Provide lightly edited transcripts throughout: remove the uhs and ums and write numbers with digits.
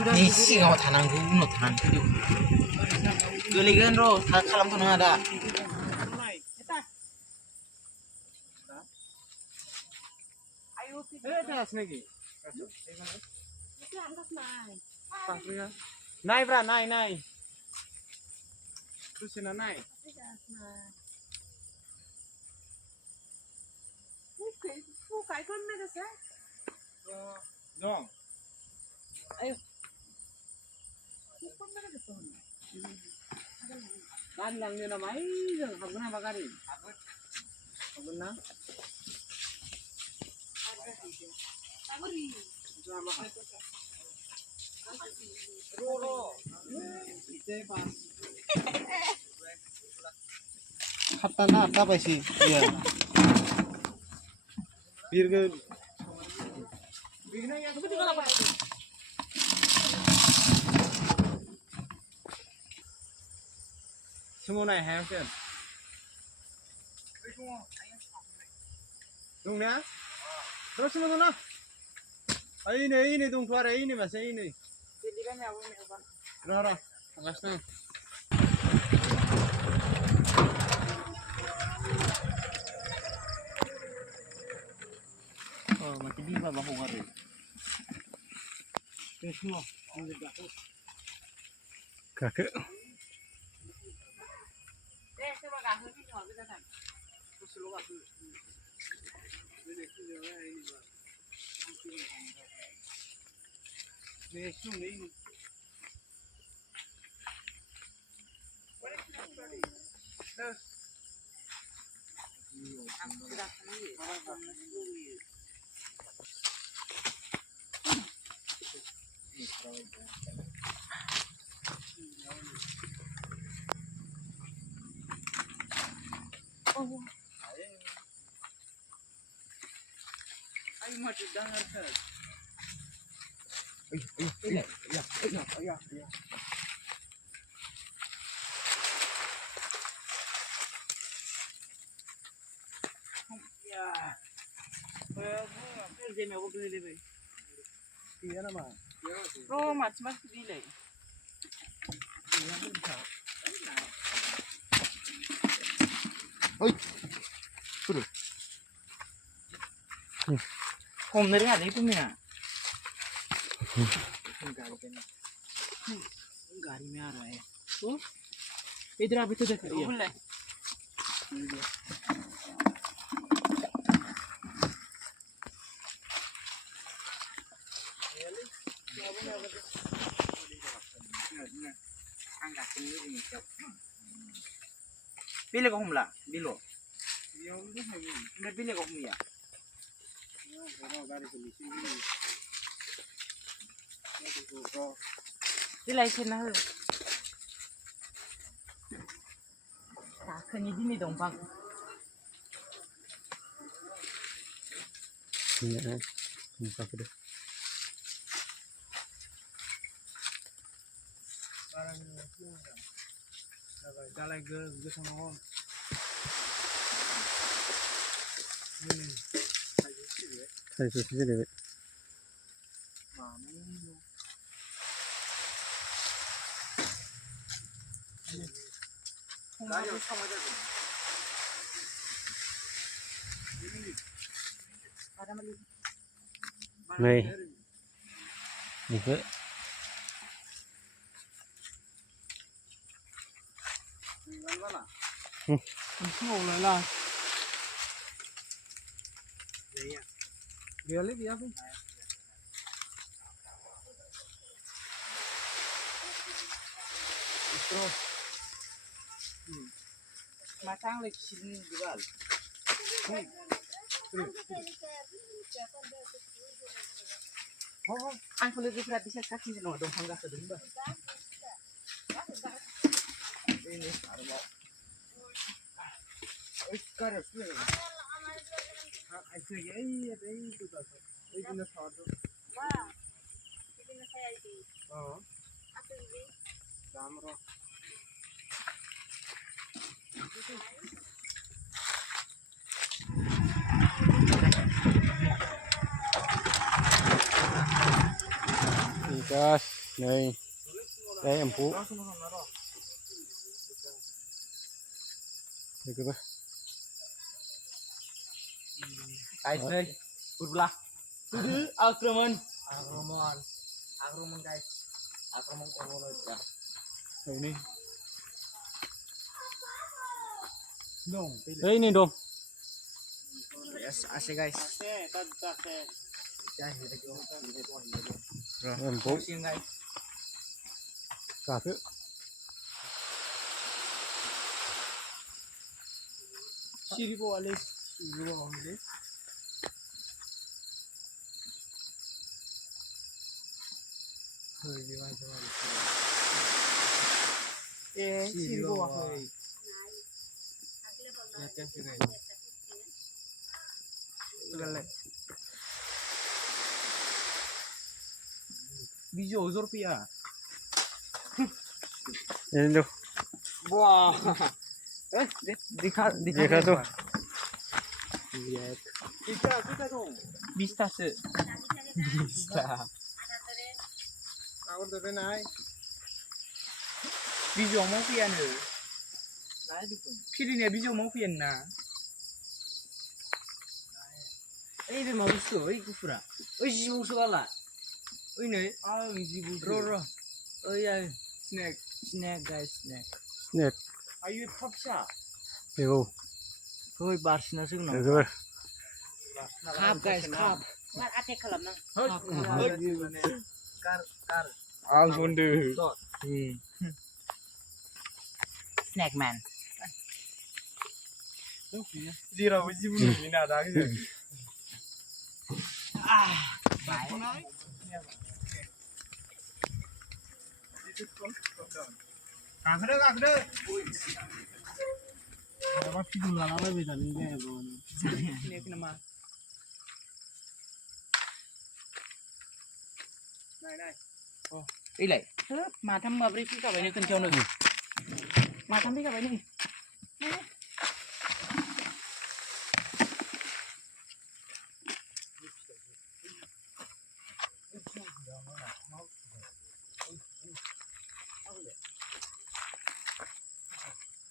Isi nggak tanang gunung tanang itu. Geligan ro, kalam tuh ada. Nai bra, nai. Terus sini nai. Bukai kon na sa. Dong. Ayo. Kon na sa. Kan lang niyo na mai, pag na bagari. Pag na. Agori. Roro. Ite pas. Hatta na hatta paisi. Iya. Birgen. Birgen ya kebetulan kalau apa? Semua naik hamster. Dung ya? Terus semua na? Ini dung keluar ini mas ini. Jadi kan ya aku menekan. Rara, agasnya. Oh, mati di bawah ngari. Semua. Kakek. Coba kamu ini cuma kita kan. Terus lu aku. Ini. Ayo mati dengar kan. Iya. Ya. Kerja me aku beli deh. Iya nama. Bro, mas beli. Oi. Suruh. Kom dari ada itu mina. गाड़ी में आ रहा है तो इधर अभी तो देख रही है Pilih kau humla, bilo. Nggak pilih kau humya. Pilih sini lah tak kena di dong bang Iya, buka ke deh. Jalan ke sama om. Hai itu sih deh. Này, đi với. Ngủ lại là. Dia lihat ya, Bang. Terus. Macang lagi sini juga. Oh, aku lagi perhatian kaki nih, dong hangat sedang bah. Ini ada. Sekarang sih. Aku ya itu tak. Itu nak satu. Wah, ini saya ini. Oh. Aku ini. Camera. Guys, Đây. Đây em Phú. Đây các bạn. Guys, nih. Berulah. Akraman. Akraman guys. Akraman korban aja. Ini. Đây ini dong. Yes, asik guys. Em Phú. Pusing guys. Satu. Siribo alis. Siribo alis. Siribo ahoy. Lihat sih guys. Video Zorpia. Ini tuh. Wah. देखा तो Lihat. Kita dong. Bisa se. Bisa. Aku tuh naik. Video mau pian le. Pilihnya video mau pian na. Ini mau susu, ini kupra. Oh, jibu suala. Oh ini, jibu. Ro. Oh iya, snack guys, snack. Snack. Ayo papsa. Yo. Koi barsna sih no. Itu. Kap guys, kap. Nggak ate kalam na. Kar. Algonde. Snack man. Zira jibu ni na dah. Baik. Kakde. Apa video lala lah beda ni kan. Snack nama. Này. Đi lại. Mà thăm mà với cái này cần theo nữa. Mà thăm cái này.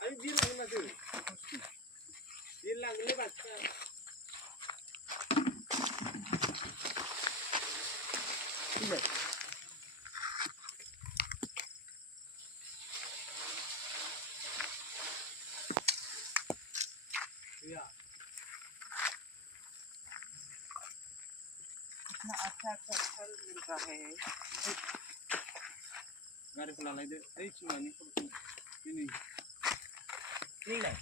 Ayo bilang mana tuh? Bilang lebat. Gak ada pelalai deh. Cuma ini. Đi lại.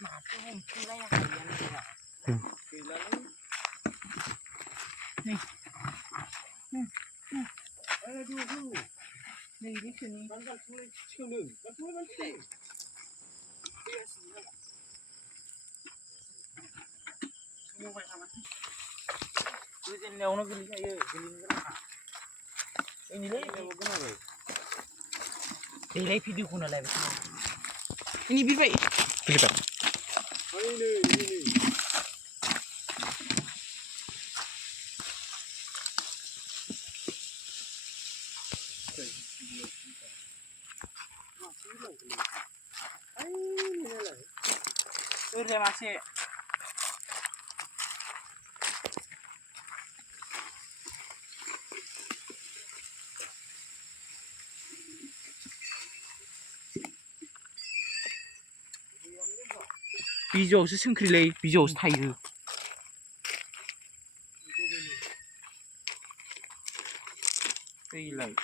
Mà cái hôm kia đây là Nih. Aduh. Nih di sini. Bangkal sulit cium. Bangkal. Semua baik sama. Cứ trên leo nó cứ lý hay cái lý nó hả? Ini lấy đi lấy video của nó lại. Ini biết vậy. Filipe. Ini. Terima kasih. Video是生气嘞，video是太热。对嘞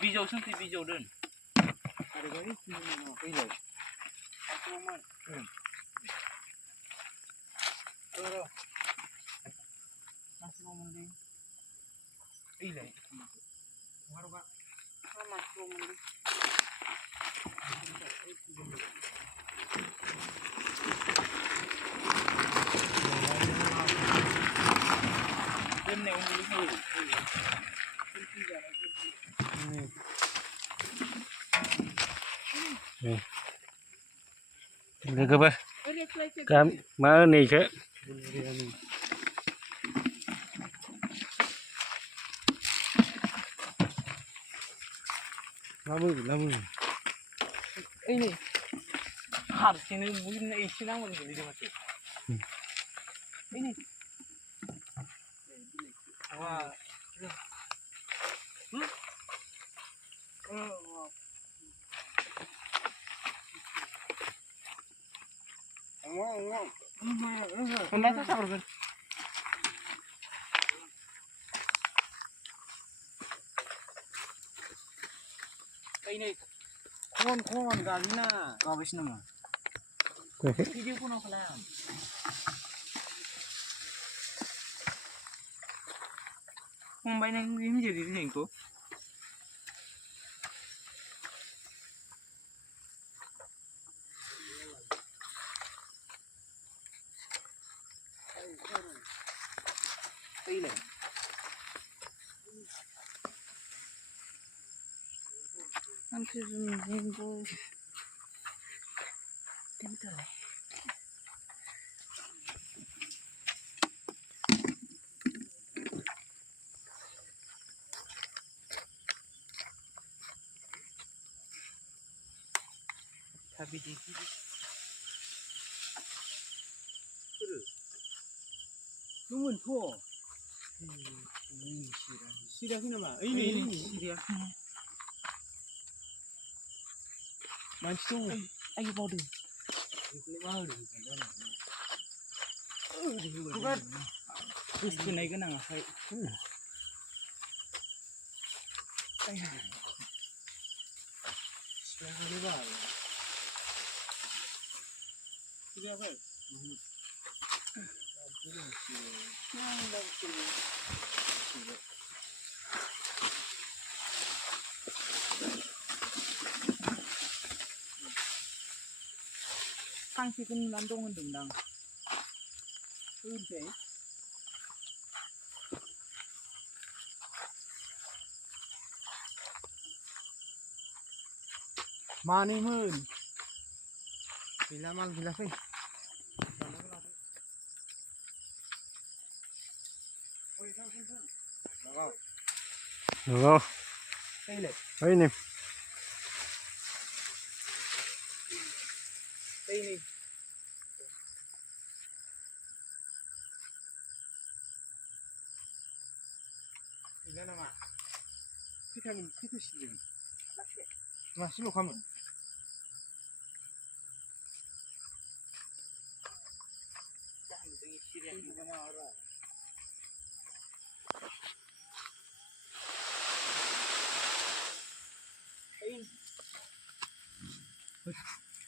，video生气 video đơn. Ada kali sini. Video. Aku mau. Masih mau mending. Iya. Baru Pak. Sama mau mending. Đêm này ông đi ngủ. Được ba. Cam má này ke. Lamu. Ini harusnya mungkin isi nama nih di mati. Ini. Wah. Kenapa sabar kan? Ini Kon galina. kau habis nama. Video pun aku layan. Mumbai neng ini jadi nengko. Ini. Nanti nengko. Tentu. Tapi di sini. Nungguin po. Sirah sini mah. Ini. Sirah. Mancu. Ayo bodoh. Bukan. Terus naik ke nang apa? 상식은 난동은 등당. 그런데 Manimun. Bila mag bila sih. Được. Đấy nè. ini Ini nama. Kita sih. Masih mau kamu.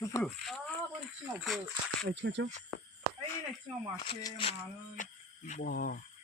Bro. 버리치면 그 Ayo, 아이네 치마 마세 마는 Wah.